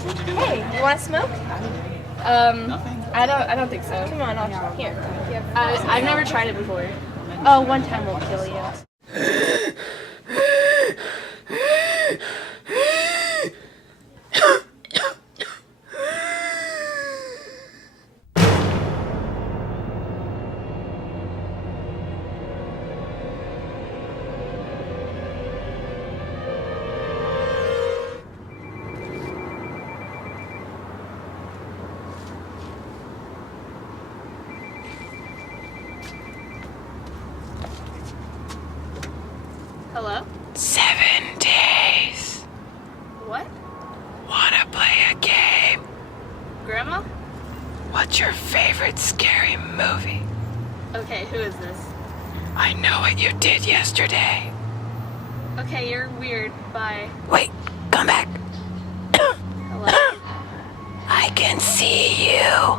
Hey, you want to smoke? I don't think so. Come on, I'll here. I've never tried it before. Oh, one time won't kill you. Hello? 7 days. What? Wanna play a game? Grandma? What's your favorite scary movie? Okay, who is this? I know what you did yesterday. Okay, you're weird. Bye. Wait, come back. Hello? I can see you.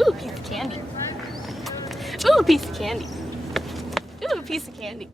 Ooh, a piece of candy. Ooh, a piece of candy. Ooh, a piece of candy.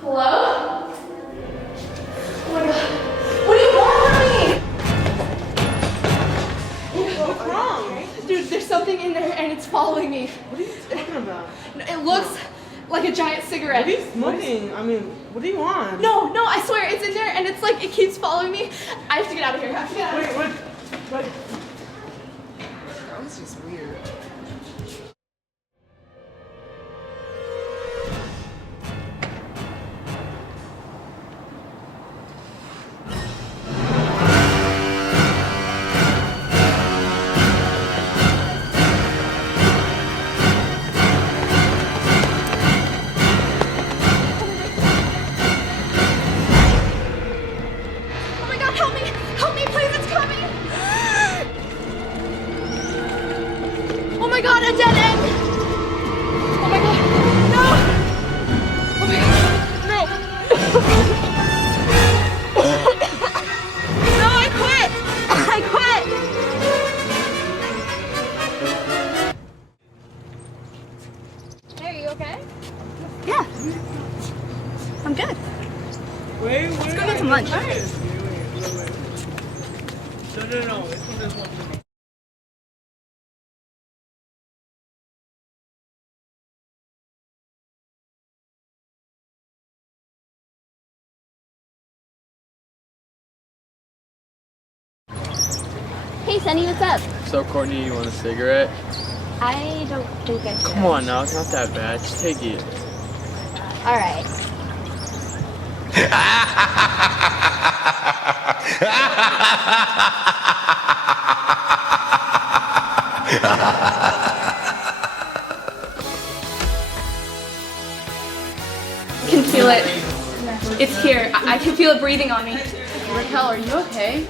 Hello? Oh my god. What do you want from me? What's wrong? Dude, there's something in there and it's following me. What are you talking about? It looks like a giant cigarette. What are you smoking? I mean, what do you want? No, I swear it's in there and it's like it keeps following me. I have to get out of here. I have to get out of here. Wait. This is weird. Oh my god, help me! Help me, please, it's coming! my god, a dead end! Oh my god, no! Oh my god, no! No, I quit! I quit! Hey, are you okay? Yeah. I'm good. Wait. Let's go get some lunch. No. It's from this one. Hey, Sunny, what's up? So, Courtney, you want a cigarette? I don't think I should. Come on now, it's not that bad. Just take it. All right. I can feel it. It's here. I can feel it breathing on me. Raquel, are you okay?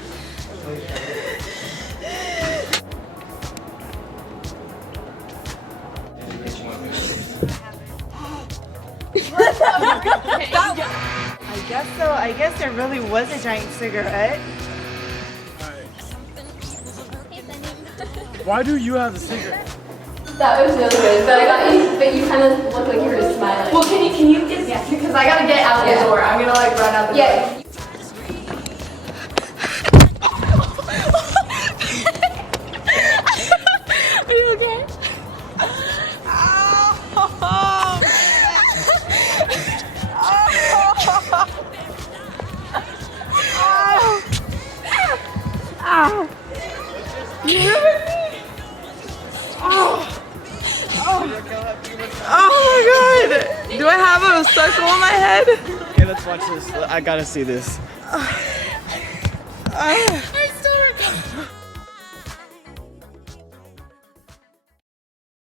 I guess there really was a giant cigarette. Why do you have the cigarette? That was really good, but you kind of look like you were smiling. Well, can you just, because I gotta get out the door. I'm gonna like run out the door. Are you okay? Oh my god! Do I have a circle on my head? Okay, let's watch this. I gotta see this. I still remember.